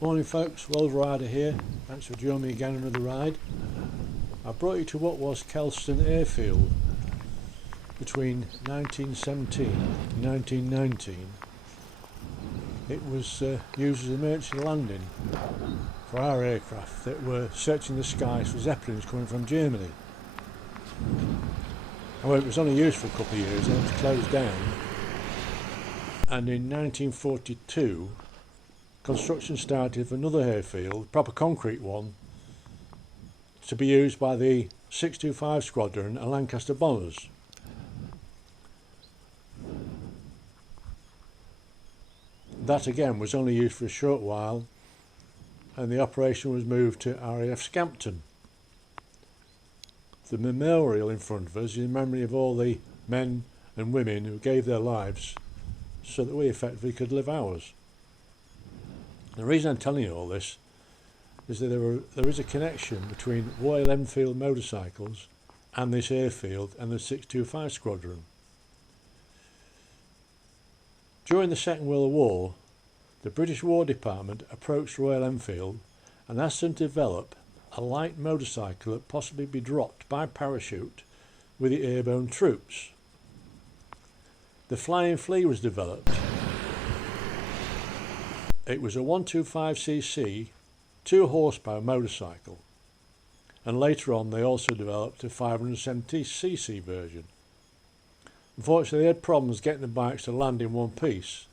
Morning folks, World Rider here. Thanks for joining me again on another ride. I brought you to what was Kelston Airfield between 1917 and 1919. It was used as an emergency landing for our aircraft that were searching the skies for Zeppelins coming from Germany. However, it was only used for a couple of years and it was closed down. And in 1942, construction started of another airfield, a proper concrete one, to be used by the 625 Squadron and Lancaster bombers. That again was only used for a short while, and the operation was moved to RAF Scampton. The memorial in front of us is in memory of all the men and women who gave their lives so that we effectively could live ours. The reason I'm telling you all this is that there is a connection between Royal Enfield motorcycles and this airfield and the 625 Squadron. During the Second World War, the British War Department approached Royal Enfield and asked them to develop a light motorcycle that possibly be dropped by parachute with the airborne troops. The Flying Flea was developed. It was a 125cc 2 horsepower motorcycle, and later on they also developed a 570cc version. Unfortunately, they had problems getting the bikes to land in one piece.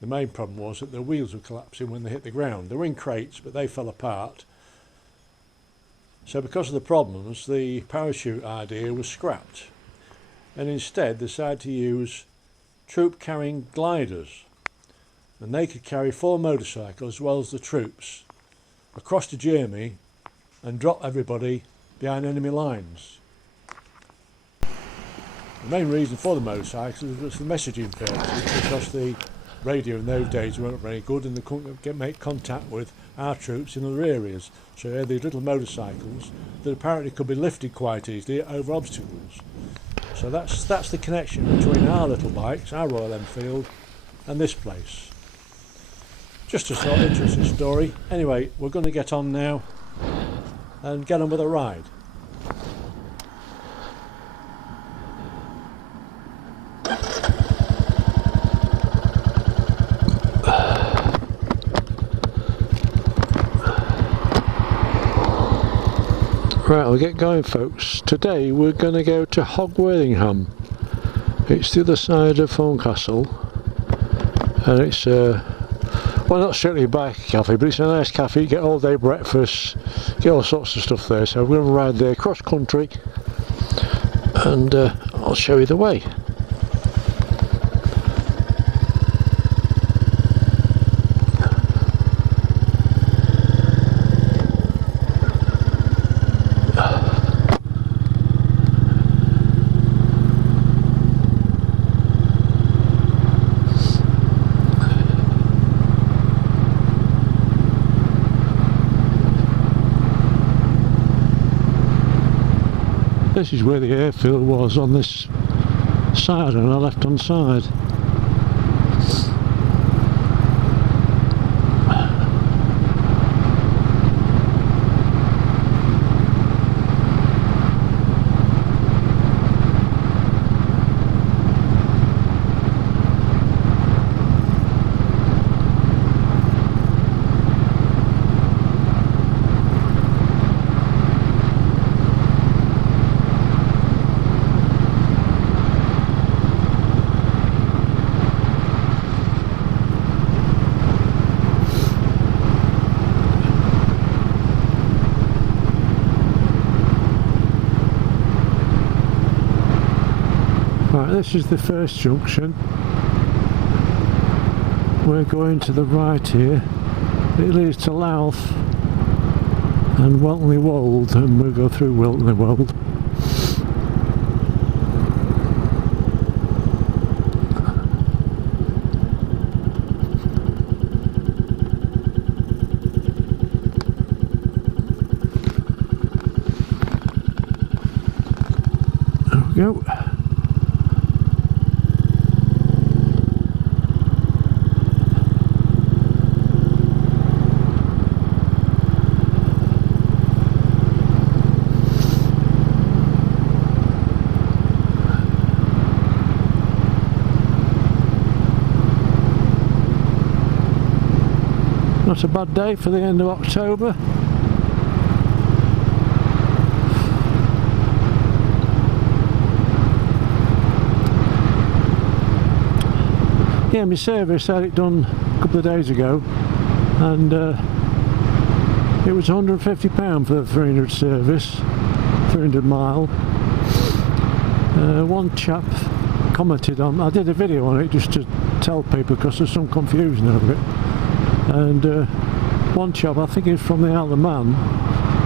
The main problem was that the wheels were collapsing when they hit the ground. They were in crates, but they fell apart. So because of the problems, the parachute idea was scrapped, and instead they decided to use troop carrying gliders, and they could carry 4 motorcycles as well as the troops across to Germany and drop everybody behind enemy lines. The main reason for the motorcycles was the messaging purposes, because the radio in those days weren't very good and they couldn't make contact with our troops in other areas, so they had these little motorcycles that apparently could be lifted quite easily over obstacles. So that's the connection between our little bikes, our Royal Enfield, and this place. Just a sort of interesting story. Anyway, we're going to get on now and get on with a ride. Right, we'll get going folks. Today we're going to go to Hagworthingham. It's the other side of Horncastle, and it's well, not strictly a bike cafe, but it's a nice cafe. You get all day breakfast, get all sorts of stuff there. So we're going to ride there cross country, and I'll show you the way. This is where the airfield was, on this side, on our left hand side. Right, this is the first junction. We're going to the right here. It leads to Louth and Weltley Wold, and we'll go through Weltley Wold. There we go. Not a bad day for the end of October. Yeah, my service had it done a couple of days ago, and it was £150 for the 300 service, 300 mile. One chap commented on, I did a video on it just to tell people because there's some confusion over it, and one chap, I think he was from the Isle of Man,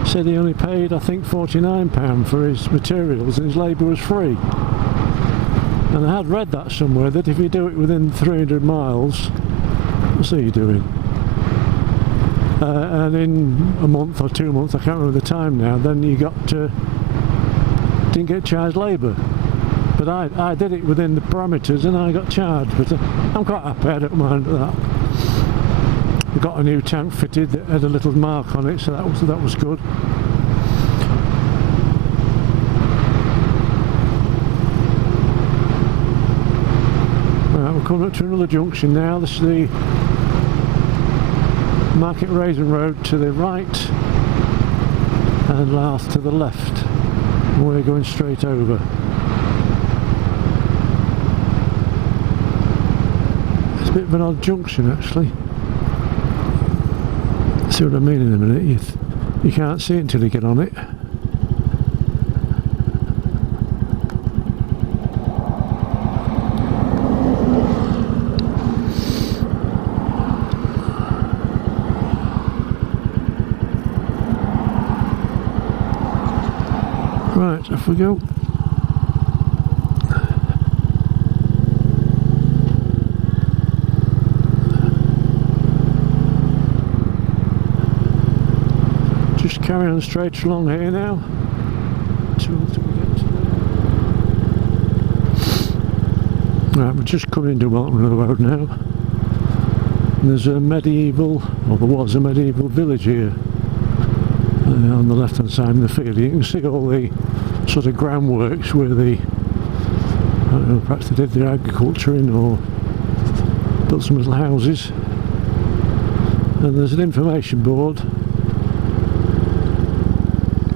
said he only paid, I think, £49 for his materials and his labour was free. And I had read that somewhere, that if you do it within 300 miles, what's he doing? And in a month or 2 months, I can't remember the time now, then you didn't get charged labour. But I did it within the parameters and I got charged, but I'm quite happy, I don't mind that. We got a new tank fitted that had a little mark on it, so that was good. Right, we're coming up to another junction now. This is the Market Raisin Road to the right and Lath to the left. We're going straight over. It's a bit of an odd junction actually. See what I mean in a minute. You can't see it until you get on it. Right, off we go. Just carry on straight along here now until we get to there. Right, we're just coming into Welton Road now. And there's a medieval, or there was a medieval village here on the left hand side of the field. You can see all the sort of groundworks where I don't know, perhaps they did their agriculture in or built some little houses. And there's an information board.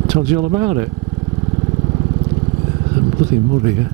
Tells you all about it. There's bloody mud here.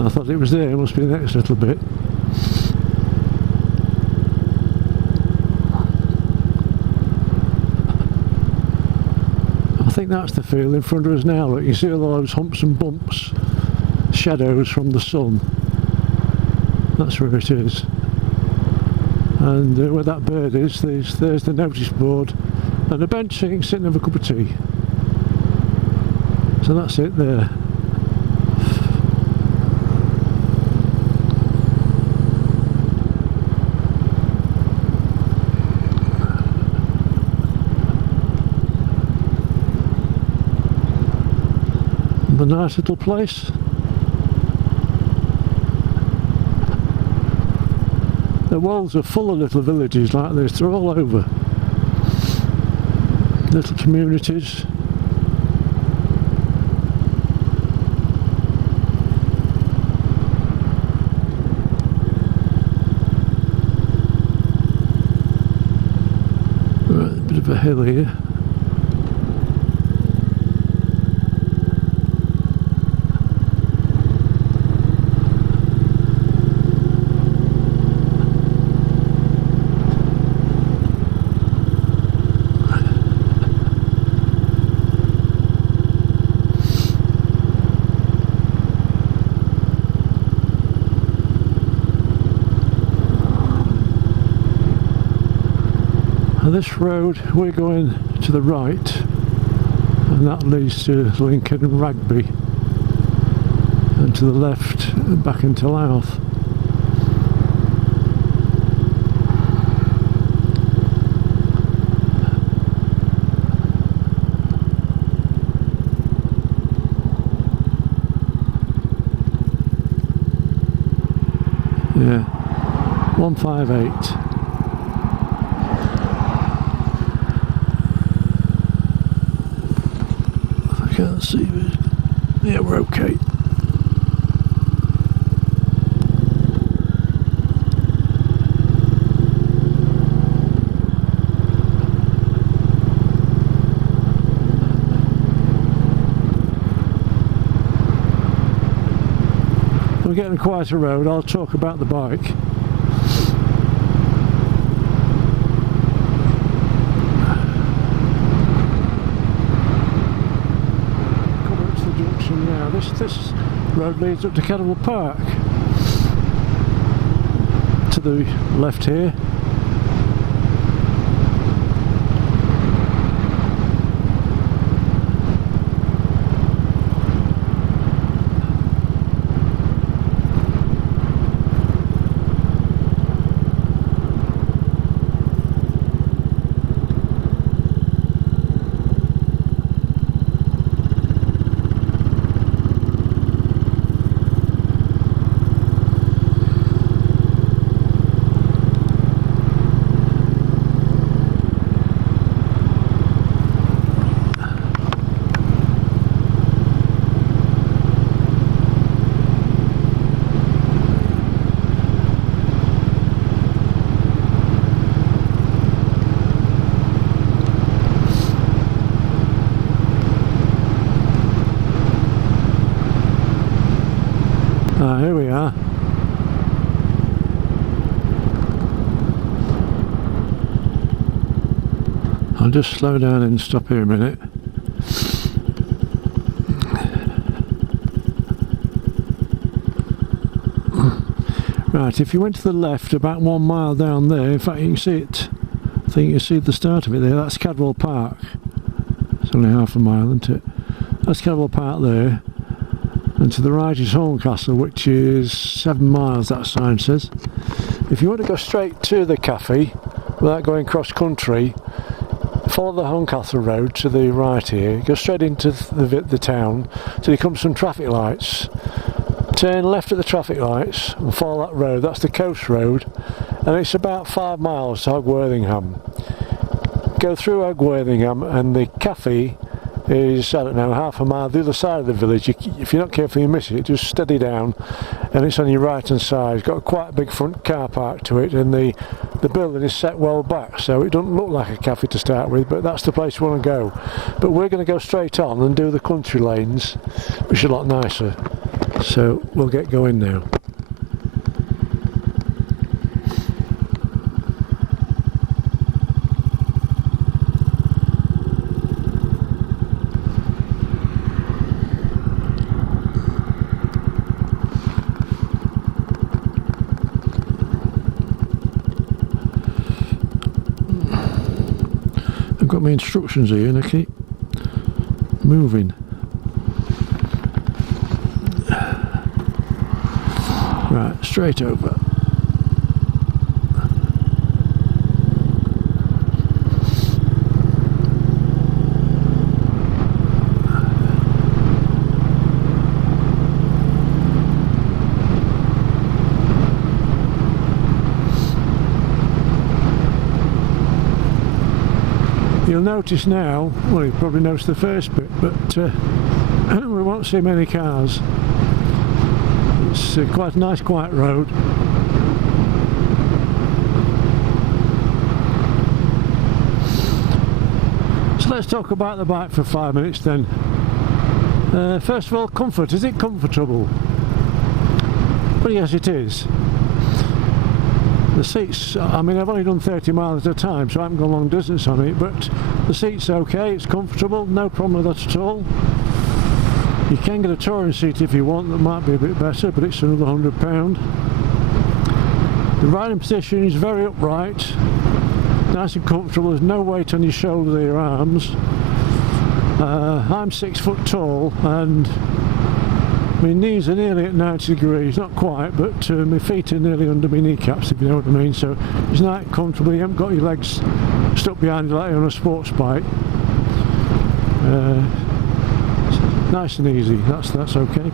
I thought it was there, it must be the next little bit. I think that's the field in front of us now. Look, you see all those humps and bumps, shadows from the sun. That's where it is. And where that bird is, there's the notice board and a bench so you can sit and have a cup of tea. So that's it there. A nice little place. The walls are full of little villages like this, they're all over. Little communities. Right, a bit of a hill here. This road we're going to the right, and that leads to Lincoln and Rugby and to the left and back into Louth. Yeah, 158. I can't see it. Yeah, we're okay. We're getting quite a road. I'll talk about the bike. Coming up to the junction now. This road leads up to Cadwell Park. To the left here. Here we are. I'll just slow down and stop here a minute. Right, if you went to the left about 1 mile down there, in fact you can see it, I think you can see the start of it there, that's Cadwell Park. It's only half a mile, isn't it? That's Cadwell Park there. And to the right is Horncastle, which is 7 miles, that sign says. If you want to go straight to the cafe without going cross country, follow the Horncastle road to the right here, go straight into the town till you come to some traffic lights. Turn left at the traffic lights and follow that road. That's the coast road, and it's about 5 miles to Hagworthingham. Go through Hagworthingham, and the cafe is, I don't know, half a mile the other side of the village. If you're not careful you miss it, just steady down and it's on your right hand side. It's got quite a big front car park to it, and the building is set well back, so it doesn't look like a cafe to start with, but that's the place you want to go. But we're going to go straight on and do the country lanes, which are a lot nicer, so we'll get going now. I've got my instructions here and I keep moving. Right, straight over. You'll notice now, well you probably noticed the first bit, but we won't see many cars. It's quite a nice quiet road. So let's talk about the bike for 5 minutes then. First of all, comfort. Is it comfortable? Well, yes it is. The seats, I mean I've only done 30 miles at a time, so I haven't gone long distance on it, but the seat's okay, it's comfortable, no problem with that at all. You can get a touring seat if you want, that might be a bit better, but it's another £100. The riding position is very upright, nice and comfortable, there's no weight on your shoulders or your arms. I'm 6 foot tall, and My knees are nearly at 90 degrees, not quite, but my feet are nearly under my kneecaps, if you know what I mean. So it's nice, comfortable. You haven't got your legs stuck behind you like on a sports bike. Nice and easy. That's okay.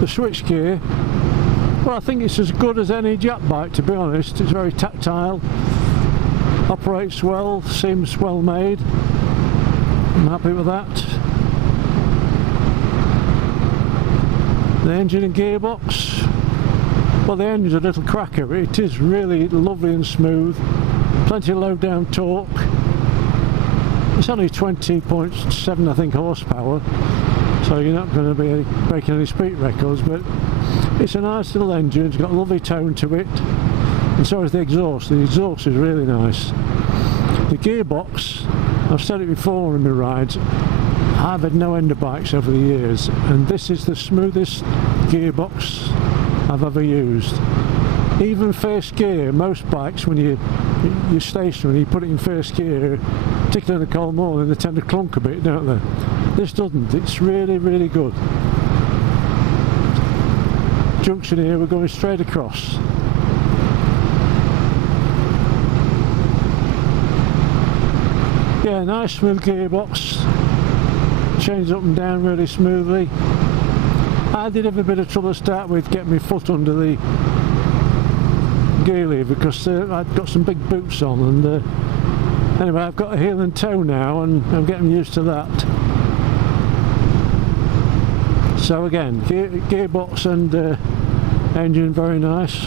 The switch gear, well, I think it's as good as any Jap bike, to be honest. It's very tactile, operates well, seems well made. I'm happy with that. The engine and gearbox, well, the engine's a little cracker, but it is really lovely and smooth. Plenty of low down torque. It's only 20.7, I think, horsepower, so you're not going to be breaking any speed records, but it's a nice little engine. It's got a lovely tone to it, and so is the exhaust. The exhaust is really nice. The gearbox, I've said it before in my rides, I've had no end of bikes over the years, and this is the smoothest gearbox I've ever used. Even first gear, most bikes, when you're stationary, you put it in first gear, particularly in the cold morning, they tend to clunk a bit, don't they? This doesn't. It's really, really good. Junction here, we're going straight across. Yeah, nice smooth gearbox. Changes up and down really smoothly. I did have a bit of trouble to start with getting my foot under the gear lever because I'd got some big boots on, and anyway, I've got a heel and toe now, and I'm getting used to that. So again, gearbox and engine very nice.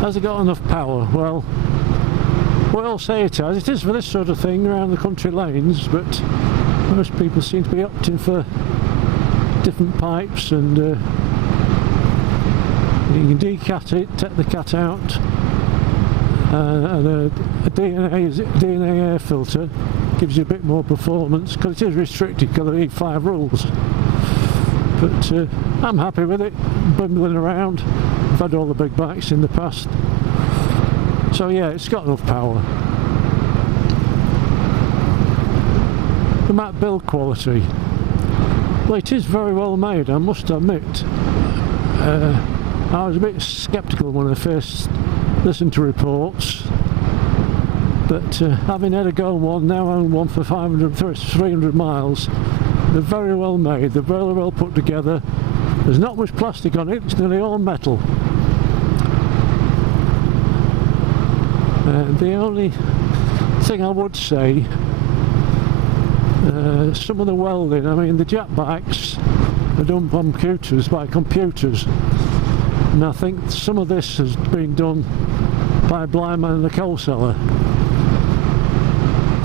Has it got enough power? Well, I'll say it has. It is for this sort of thing around the country lanes, but most people seem to be opting for different pipes, and you can decat it, take the cat out, and a DNA air filter gives you a bit more performance, because it is restricted because they need 5 rules. But I'm happy with it, bumbling around. I've had all the big bikes in the past. So yeah, it's got enough power. The matte build quality, well, it is very well made, I must admit. I was a bit sceptical when I first listened to reports, but having had a go on one, now own one for 300 miles, they're very well made, they're very well put together. There's not much plastic on it, it's nearly all metal. The only thing I would say, some of the welding, I mean, the Jap bikes are done by computers, and I think some of this has been done by a blind man in the coal cellar.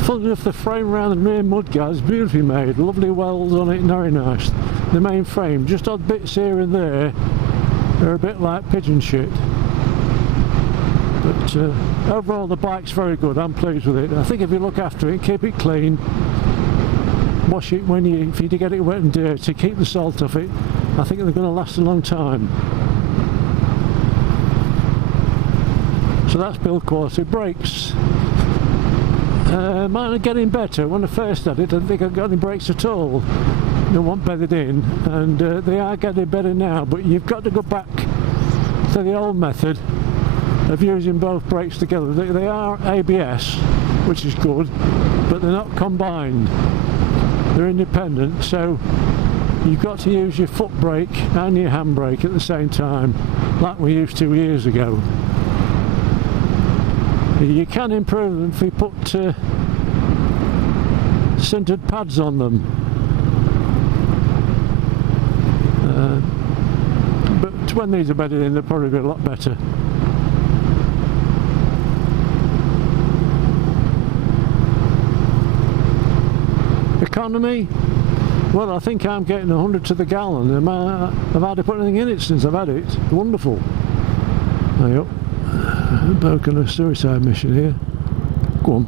Funny enough, the frame around the rear mudguard is beautifully made, lovely welds on it, very nice. The main frame, just odd bits here and there, are a bit like pigeon shit. But overall the bike's very good, I'm pleased with it. I think if you look after it, keep it clean, wash it if you get it wet and dirty, keep the salt off it, I think they're going to last a long time. So that's build quality. Brakes, mine are getting better. When I first had it, I didn't think I got any brakes at all. They weren't bedded in, and they are getting better now, but you've got to go back to the old method of using both brakes together. They are ABS, which is good, but they're not combined. They're independent, so you've got to use your foot brake and your handbrake at the same time, like we used 2 years ago. You can improve them if you put sintered pads on them, but when these are bedded in, they'll probably be a lot better. Economy, well, I think I'm getting 100 to the gallon. I've hardly put anything in it since I've had it. Wonderful. There you go. Broken a suicide mission here. Go on.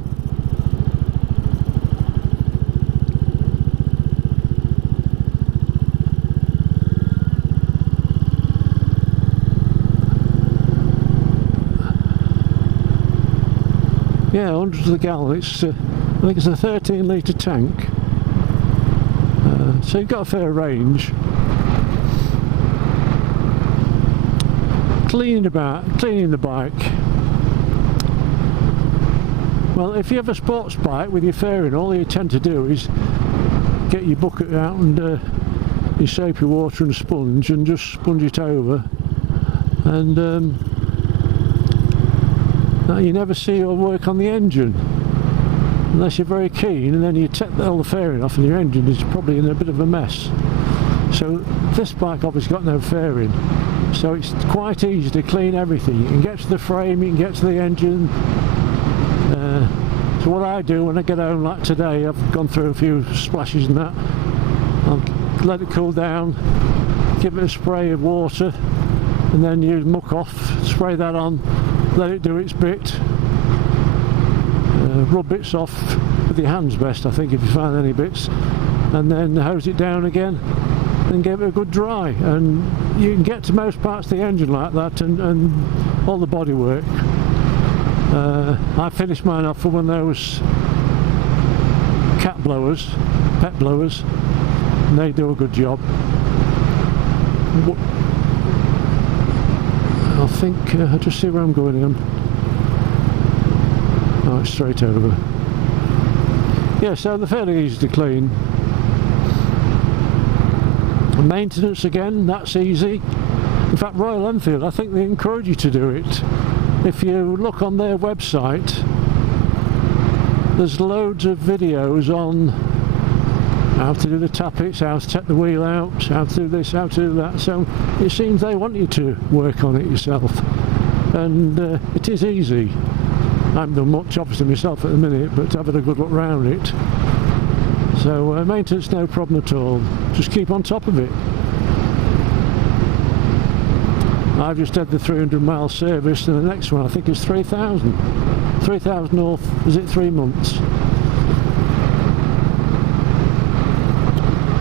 Yeah, 100 to the gallon. It's I think it's a 13 litre tank. So you've got a fair range. Cleaning the bike. Well, if you have a sports bike with your fairing, all you tend to do is get your bucket out and your soapy water and sponge and just sponge it over, and you never see your work on the engine unless you're very keen, and then you take all the fairing off and your engine is probably in a bit of a mess. So this bike obviously got no fairing, so it's quite easy to clean everything. You can get to the frame, you can get to the engine. So what I do when I get home, like today, I've gone through a few splashes and that, I'll let it cool down, give it a spray of water, and then use muck off, spray that on, let it do its bit, rub bits off with your hands best, I think, if you find any bits, and then hose it down again and give it a good dry. And you can get to most parts of the engine like that, and all the bodywork. I finished mine off with one of those cat blowers, pet blowers, and they do a good job. I think I'll just see where I'm going in. Oh, it's straight over. Yeah, so they're fairly easy to clean. Maintenance again, that's easy. In fact, Royal Enfield, I think they encourage you to do it. If you look on their website, there's loads of videos on how to do the tappets, how to take the wheel out, how to do this, how to do that. So it seems they want you to work on it yourself, and it is easy. I haven't done much obviously myself at the minute, but I've had a good look round it. So maintenance, no problem at all. Just keep on top of it. I've just had the 300-mile service, and the next one I think is 3,000. 3,000 or is it 3 months?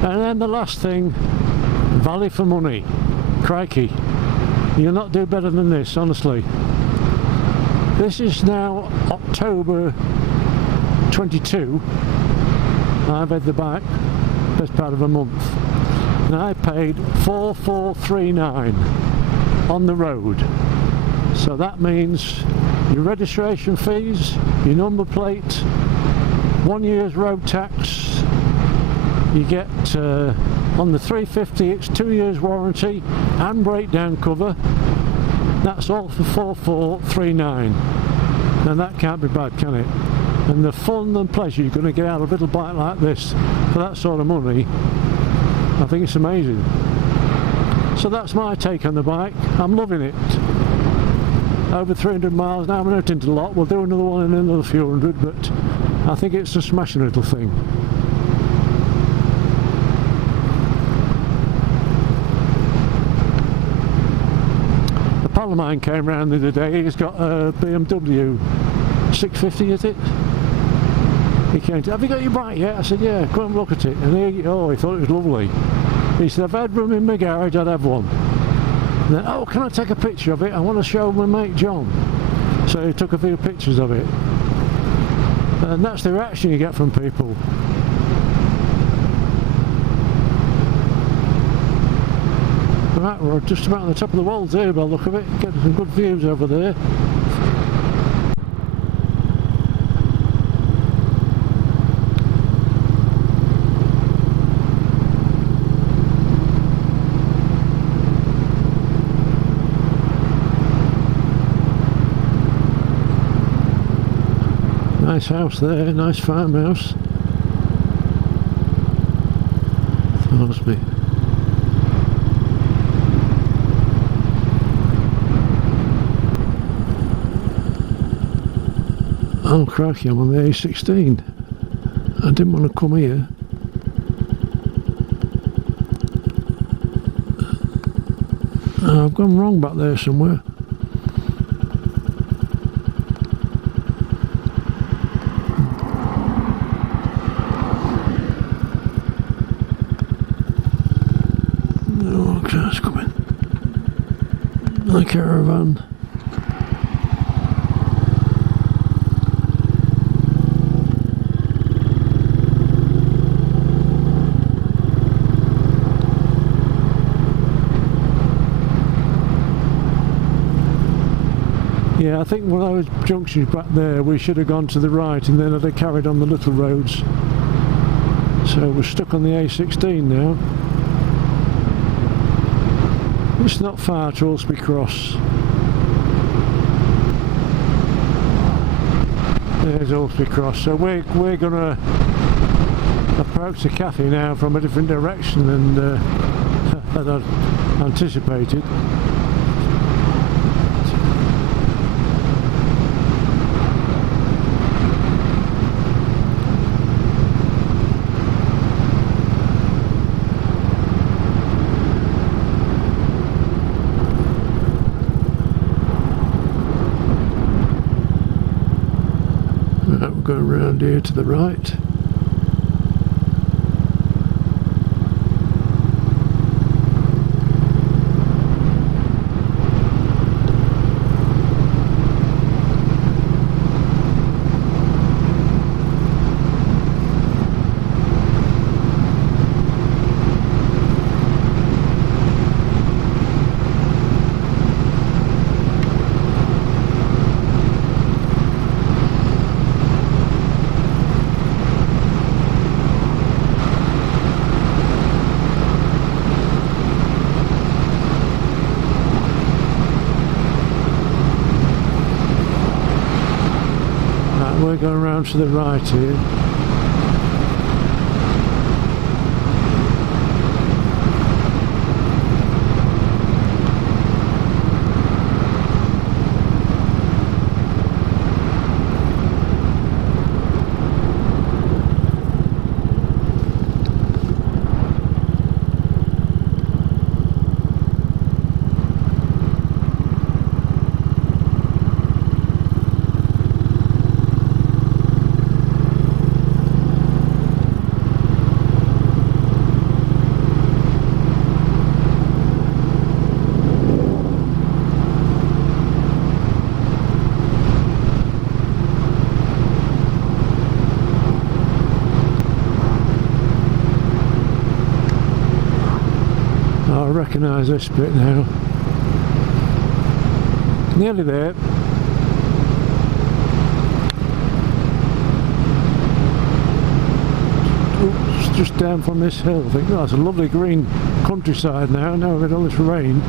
And then the last thing, value for money. Crikey, you'll not do better than this, honestly. This is now October 22. I've had the bike best part of a month, and I paid 4,439 on the road. So that means your registration fees, your number plate, 1 year's road tax. You get on the 350, it's 2 years warranty and breakdown cover. That's all for 4,439. And that can't be bad, can it? And the fun and pleasure you're going to get out of a little bike like this for that sort of money, I think it's amazing. So that's my take on the bike. I'm loving it. Over 300 miles now. I'm out into the lot. We'll do another one in another few hundred, but I think it's a smashing little thing. A pal of mine came round the other day. He's got a BMW 650, is it? He came to, have you got your bike yet? I said, yeah, come and look at it. And he thought it was lovely. He said, if I had room in my garage, I'd have one. And then, oh, can I take a picture of it? I want to show my mate John. So he took a few pictures of it. And that's the reaction you get from people. Right, we're just about on the top of the walls here by the look of it. Get some good views over there. Nice house there, nice farmhouse. Thorsby. Oh crikey, I'm on the A16. I didn't want to come here. I've gone wrong back there somewhere. Cars coming. The caravan. Yeah, I think one of those junctions back there we should have gone to the right and then I'd have carried on the little roads. So we're stuck on the A16 now. It's not far to Ulsby Cross. There's Ulsby Cross. So we're going to approach the cafe now from a different direction than I'd anticipated. Right, we're going round here to the right. We're going round to the right here. I recognise this bit now. Nearly there. Oops, just down from this hill. I think, oh, it's a lovely green countryside now. Now we've had all this rain.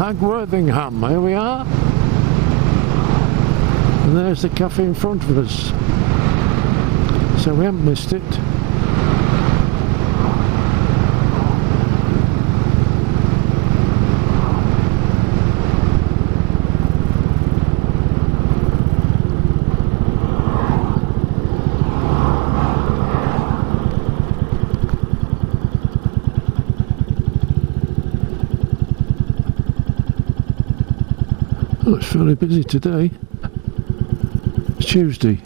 Hagworthingham, here we are. And there's the cafe in front of us. So we haven't missed it. Oh, it's fairly busy today. It's Tuesday.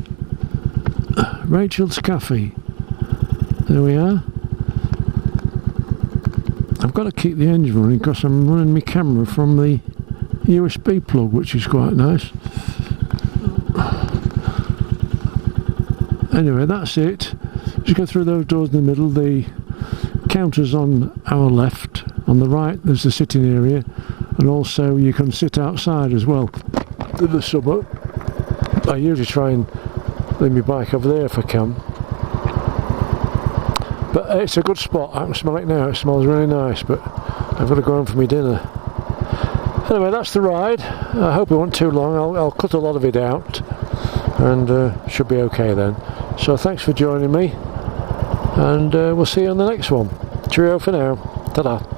Rachel's Cafe. There we are. I've got to keep the engine running because I'm running my camera from the USB plug, which is quite nice. Anyway, that's it. Just go through those doors in the middle. The counter's on our left. On the right there's the sitting area, and also you can sit outside as well in the summer. I usually try and leave my bike over there if I can. But it's a good spot. I can smell it now. It smells really nice, but I've got to go home for my dinner. Anyway, that's the ride. I hope it wasn't too long. I'll cut a lot of it out, and should be okay then. So thanks for joining me, and we'll see you on the next one. Cheerio for now. Ta-da.